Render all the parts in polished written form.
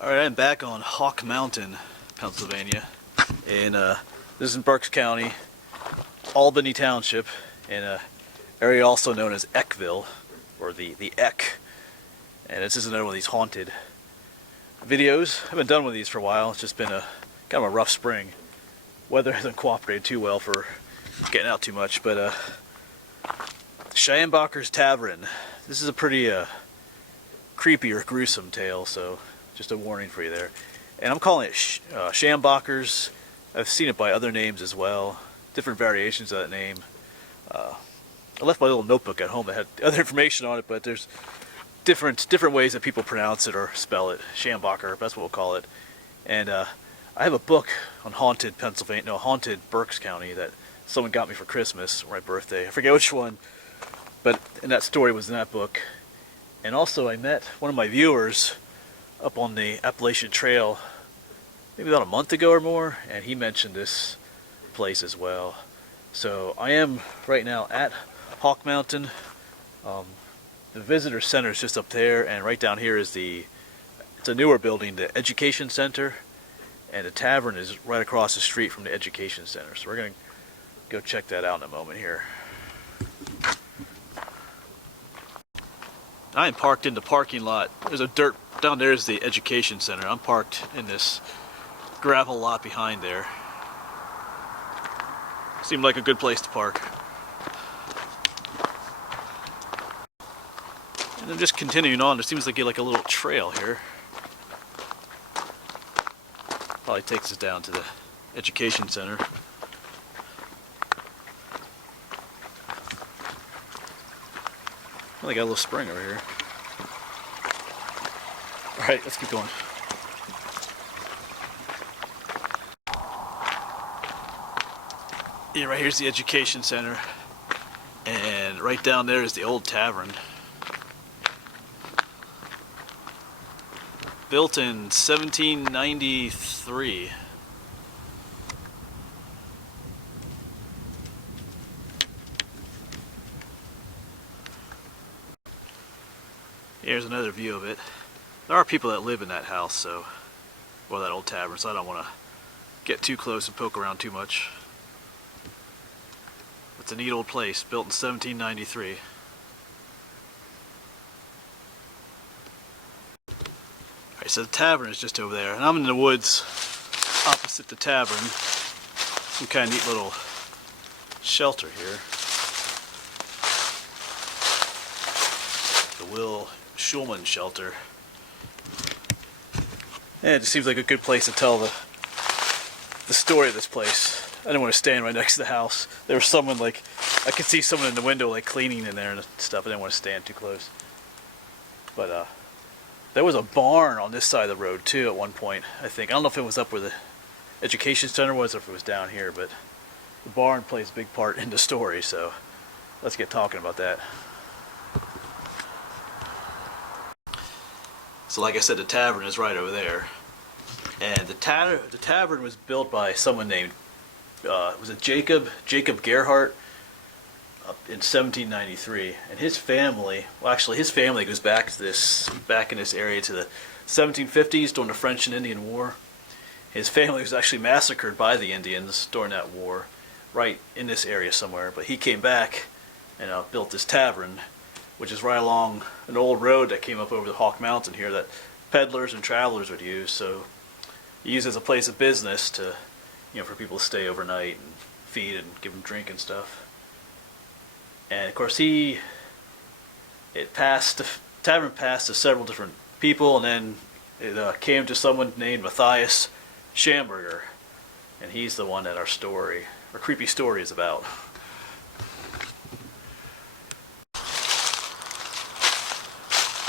Alright, I'm back on Hawk Mountain, Pennsylvania, and this is in Berks County, Albany Township, in an area also known as Eckville, or the Eck. And this is another one of these haunted videos. I haven't done one of these for a while. It's just been a kind of a rough spring. Weather hasn't cooperated too well for getting out too much, but Schambacher's Tavern. This is a pretty creepy or gruesome tale, so just a warning for you there. And I'm calling it Schambacher's. I've seen it by other names as well, different variations of that name. I left my little notebook at home that had other information on it, but there's different ways that people pronounce it or spell it. Schambacher, that's what we'll call it. And I have a book on haunted Pennsylvania, no, haunted Berks County that someone got me for Christmas or my birthday. I forget which one, but and that story was in that book. And also I met one of my viewers up on the Appalachian Trail maybe about a month ago or more, and he mentioned this place as well. So I am right now at Hawk Mountain. The visitor center is just up there, and right down here is it's a newer building, the Education Center, and the tavern is right across the street from the Education Center. So we're going to go check that out in a moment here. I am parked in the parking lot. There's a dirt, down there is the Education Center. I'm parked in this gravel lot behind there. Seemed like a good place to park. And I'm just continuing on. There seems like a little trail here. Probably takes us down to the Education Center. Well, they got a little spring over here. Alright, let's keep going. Yeah, right here's the Education Center. And right down there is the old tavern. Built in 1793. Here's another view of it. There are people that live in that house, so, or that old tavern, so I don't want to get too close and poke around too much. It's a neat old place, built in 1793. Alright, so the tavern is just over there, and I'm in the woods opposite the tavern. Some kind of neat little shelter here. The Will Schulman shelter. And it just seems like a good place to tell the story of this place. I didn't want to stand right next to the house. There was someone I could see someone in the window cleaning in there and stuff. I didn't want to stand too close. But there was a barn on this side of the road too at one point, I think. I don't know if it was up where the Education Center was or if it was down here, but the barn plays a big part in the story, so let's get talking about that. So like I said, the tavern is right over there. And the tavern was built by someone named, was it Jacob Gerhardt in 1793. And his family, well actually his family goes back in this area to the 1750s during the French and Indian War. His family was actually massacred by the Indians during that war, right in this area somewhere. But he came back and built this tavern, which is right along an old road that came up over the Hawk Mountain here that peddlers and travelers would use. So he used it as a place of business to, for people to stay overnight and feed and give them drink and stuff. And of course the tavern passed to several different people, and then it came to someone named Mathias Schambacher, and he's the one that our creepy story is about.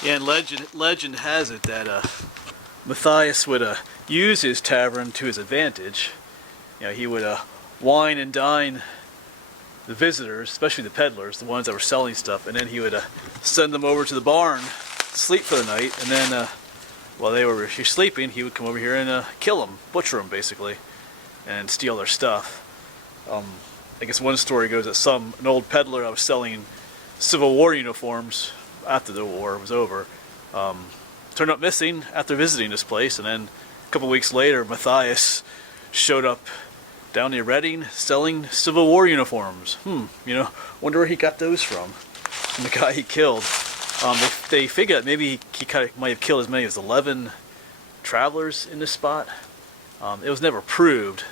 Yeah, and legend has it that Mathias would use his tavern to his advantage. He would wine and dine the visitors, especially the peddlers, the ones that were selling stuff, and then he would send them over to the barn to sleep for the night, and then while they were sleeping, he would come over here and kill them, butcher them basically, and steal their stuff. I guess one story goes that an old peddler that was selling Civil War uniforms after the war was over turned up missing after visiting this place, and then a couple weeks later, Mathias showed up down near Reading selling Civil War uniforms. Wonder where he got those from the guy he killed. They figure that maybe he might have killed as many as 11 travelers in this spot. It was never proved,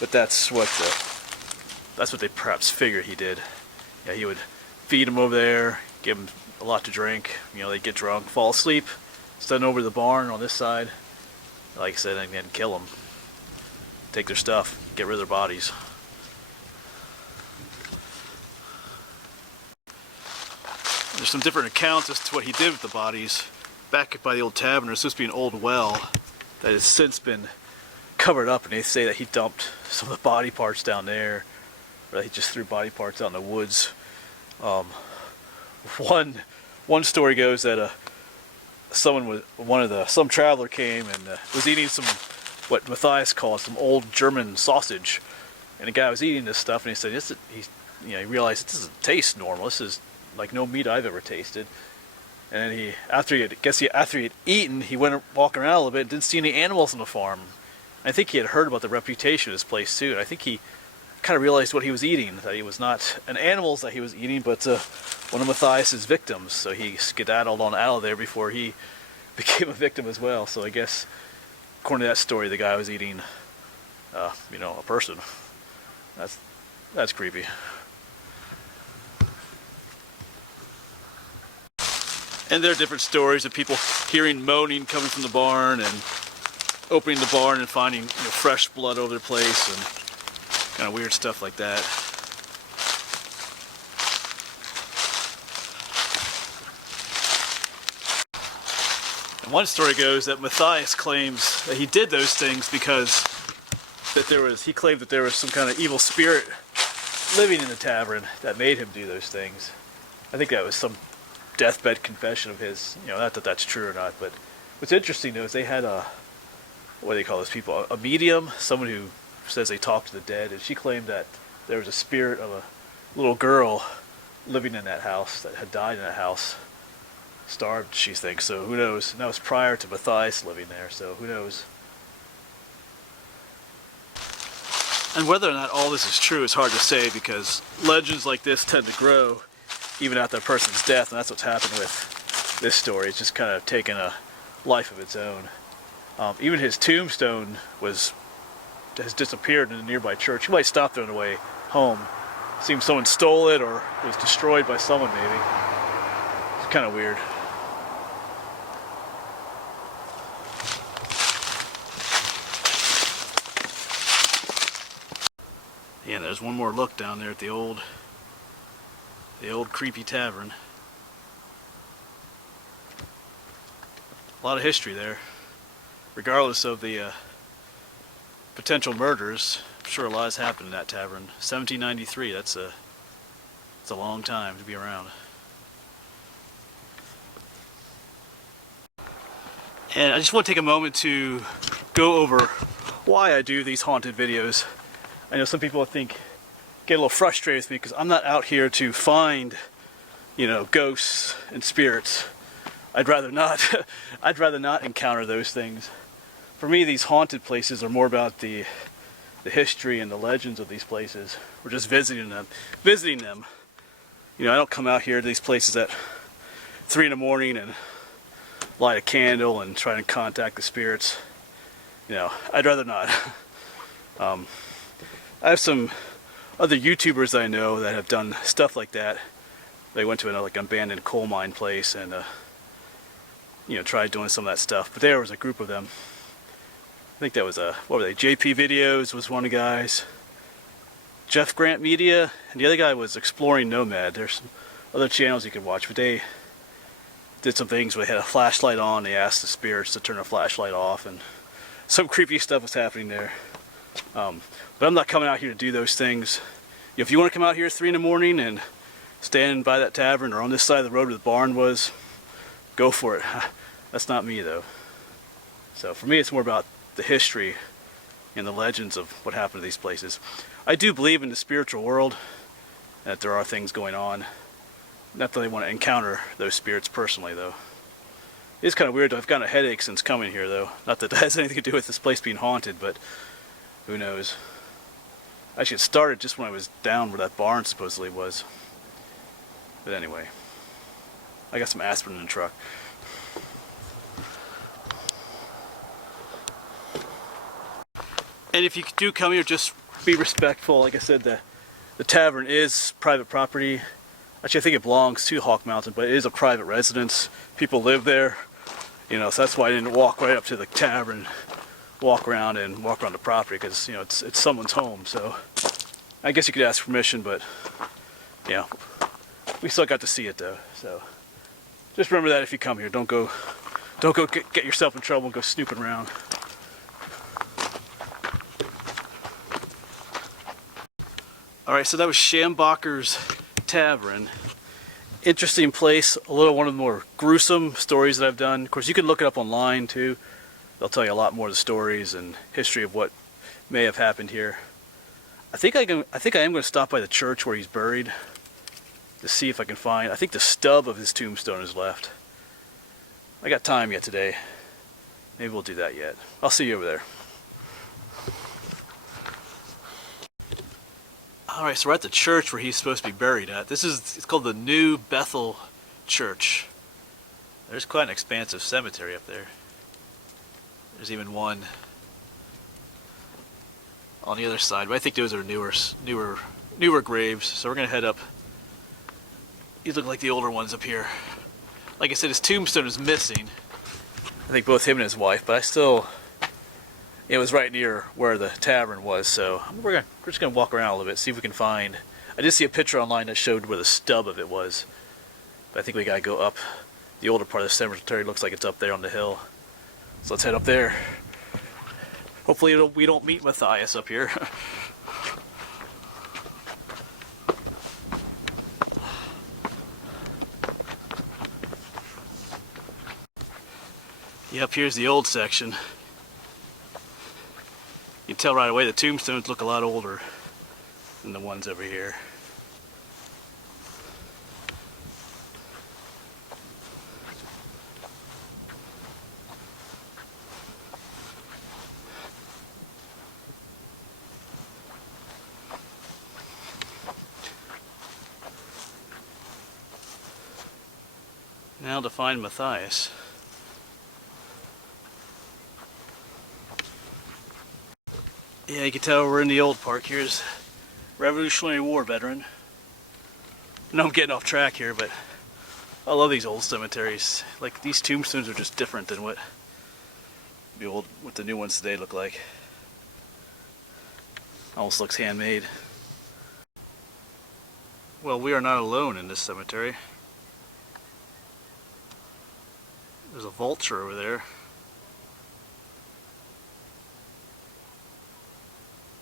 but that's what they perhaps figured he did. Yeah, he would feed them over there, give them a lot to drink. They'd get drunk, fall asleep, send over to the barn on this side, like I said, and then kill them. Take their stuff, get rid of their bodies. There's some different accounts as to what he did with the bodies. Back by the old tavern, there's supposed to be an old well that has since been covered up, and they say that he dumped some of the body parts down there, or that he just threw body parts out in the woods. One story goes that some traveler came and was eating some, what Mathias called some old German sausage, and the guy was eating this stuff, and he said, he realized this doesn't taste normal. This is like no meat I've ever tasted. And then after he had eaten, he went walking around a little bit and didn't see any animals on the farm. I think he had heard about the reputation of this place too, and I think he kind of realized what he was eating, that he was not an animals that he was eating, but one of Mathias's victims. So he skedaddled on out of there before he became a victim as well. So I guess, according to that story, the guy was eating, a person. That's creepy. And there are different stories of people hearing moaning coming from the barn and opening the barn and finding fresh blood over the place and kind of weird stuff like that. And one story goes that Mathias claims that he did those things because he claimed that there was some kind of evil spirit living in the tavern that made him do those things. I think that was some deathbed confession of his. Not that that's true or not, but what's interesting though is they had what do they call those people? A medium, someone who says they talk to the dead, and she claimed that there was a spirit of a little girl living in that house that had died in that house, starved, she thinks. So who knows? And that was prior to Mathias living there, so who knows? And whether or not all this is true is hard to say, because legends like this tend to grow even after a person's death, and that's what's happened with this story. It's just kind of taken a life of its own. Even his tombstone has disappeared in a nearby church. He might stop there on the way home. Seems someone stole it or was destroyed by someone maybe. It's kind of weird. Yeah, there's one more look down there at the old creepy tavern. A lot of history there. Regardless of the potential murders, I'm sure a lot has happened in that tavern. 1793, it's a long time to be around. And I just want to take a moment to go over why I do these haunted videos. I know some people get a little frustrated with me because I'm not out here to find, ghosts and spirits. I'd rather not encounter those things. For me, these haunted places are more about the history and the legends of these places. We're just visiting them. I don't come out here to these places at 3 in the morning and light a candle and try to contact the spirits. I'd rather not. I have some other YouTubers that I know that have done stuff like that. They went to an abandoned coal mine place and tried doing some of that stuff. But there was a group of them. I think that was JP Videos was one of the guys. Jeff Grant Media, and the other guy was Exploring Nomad. There's some other channels you could watch, but they did some things where they had a flashlight on. They asked the spirits to turn the flashlight off, and some creepy stuff was happening there. But I'm not coming out here to do those things. If you want to come out here at 3 in the morning and stand by that tavern or on this side of the road where the barn was, go for it. That's not me though. So for me, it's more about the history and the legends of what happened to these places. I do believe in the spiritual world, that there are things going on. Not that I want to encounter those spirits personally though. It's kind of weird. I've gotten a headache since coming here, though. Not that that has anything to do with this place being haunted, but who knows. Actually, it started just when I was down where that barn supposedly was. But anyway, I got some aspirin in the truck. And if you do come here, just be respectful. Like I said, the tavern is private property. Actually, I think it belongs to Hawk Mountain, but it is a private residence. People live there, you know, so that's why I didn't walk right up to the tavern, walk around the property, because, you know, it's someone's home. So I guess you could ask permission, but yeah, we still got to see it though. So just remember that if you come here, don't go get yourself in trouble and go snooping around. All right, so that was Schambacher's Tavern. Interesting place, one of the more gruesome stories that I've done. Of course, you can look it up online too. They'll tell you a lot more of the stories and history of what may have happened here. I think I am going to stop by the church where he's buried to see if I can find. I think the stub of his tombstone is left. I got time yet today. Maybe we'll do that yet. I'll see you over there. Alright, so we're at the church where he's supposed to be buried at. It's called the New Bethel Church. There's quite an expansive cemetery up there. There's even one on the other side, but I think those are newer graves. So we're gonna head up. These look like the older ones up here. Like I said, his tombstone is missing. I think both him and his wife, but it was right near where the tavern was, so we're just going to walk around a little bit, see if we can find. I did see a picture online that showed where the stub of it was, but I think we got to go up. The older part of the cemetery looks like it's up there on the hill, so let's head up there. Hopefully we don't meet Mathias up here. Yep, here's the old section. You can tell right away the tombstones look a lot older than the ones over here. Now to find Mathias. Yeah, you can tell we're in the old park. Here's Revolutionary War veteran. I know I'm getting off track here, but I love these old cemeteries. Like, these tombstones are just different than what the new ones today look like. Almost looks handmade. Well, we are not alone in this cemetery. There's a vulture over there.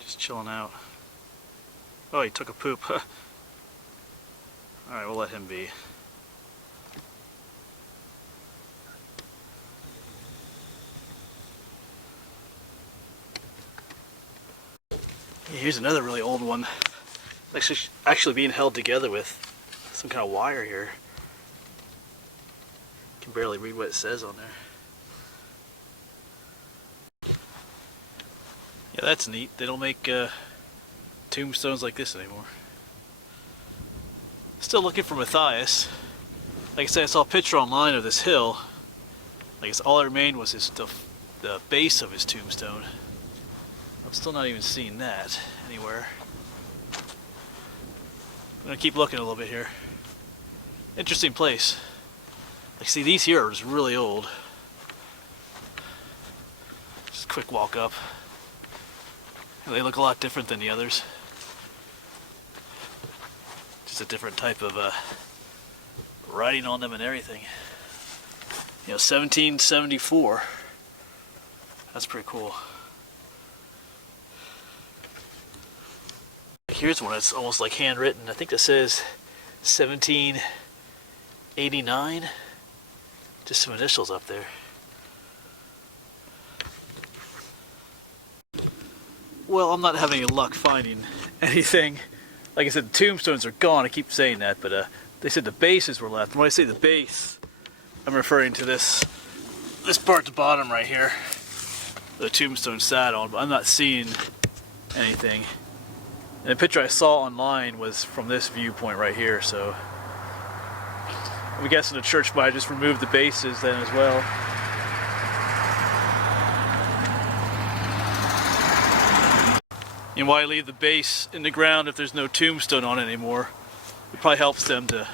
Just chilling out. Oh, he took a poop. Alright, we'll let him be. Here's another really old one. Actually being held together with some kind of wire here. Can barely read what it says on there. Yeah, that's neat. They don't make tombstones like this anymore. Still looking for Mathias. Like I said, I saw a picture online of this hill. I guess all that remained was the base of his tombstone. I'm still not even seeing that anywhere. I'm gonna keep looking a little bit here. Interesting place. Like, see, these here are just really old. Just a quick walk up. And they look a lot different than the others. Just a different type of writing on them and everything. You know, 1774. That's pretty cool. Here's one that's almost like handwritten. I think it says 1789. Just some initials up there. Well, I'm not having any luck finding anything. Like I said, the tombstones are gone. I keep saying that, but they said the bases were left. When I say the base, I'm referring to this this part at the bottom right here, the tombstone sat on, but I'm not seeing anything. And the picture I saw online was from this viewpoint right here, so I'm guessing the church might have just removed the bases then as well. And why leave the base in the ground if there's no tombstone on it anymore? It probably helps them to,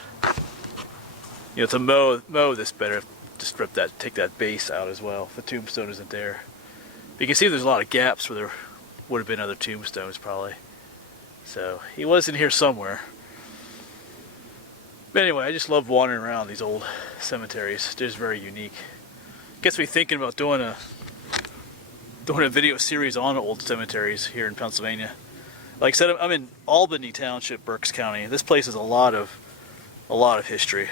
to mow this better. To strip that, take that base out as well. If the tombstone isn't there, but you can see there's a lot of gaps where there would have been other tombstones probably. So he was in here somewhere. But anyway, I just love wandering around these old cemeteries. They're just very unique. Gets me thinking about doing a video series on old cemeteries here in Pennsylvania. Like I said, I'm in Albany Township, Berks County. This place has a lot of history.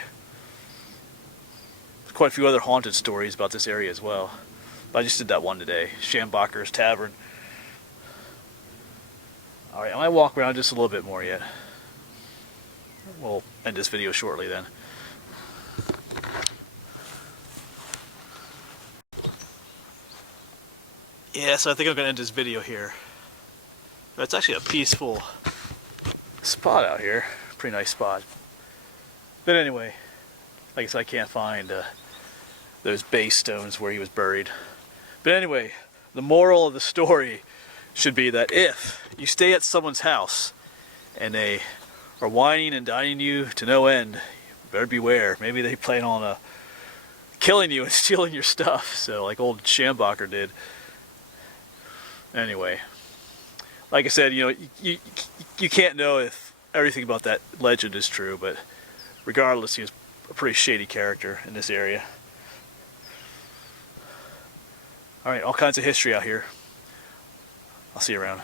There's quite a few other haunted stories about this area as well. But I just did that one today, Schambacher's Tavern. All right, I might walk around just a little bit more yet. We'll end this video shortly then. Yeah, so I think I'm going to end this video here. But it's actually a peaceful spot out here. Pretty nice spot. But anyway, like I said, I can't find those base stones where he was buried. But anyway, the moral of the story should be that if you stay at someone's house and they are whining and dining you to no end, you better beware. Maybe they plan on killing you and stealing your stuff. So like old Schambacher did. Anyway, like I said, you can't know if everything about that legend is true, but regardless, he was a pretty shady character in this area. All right, all kinds of history out here. I'll see you around.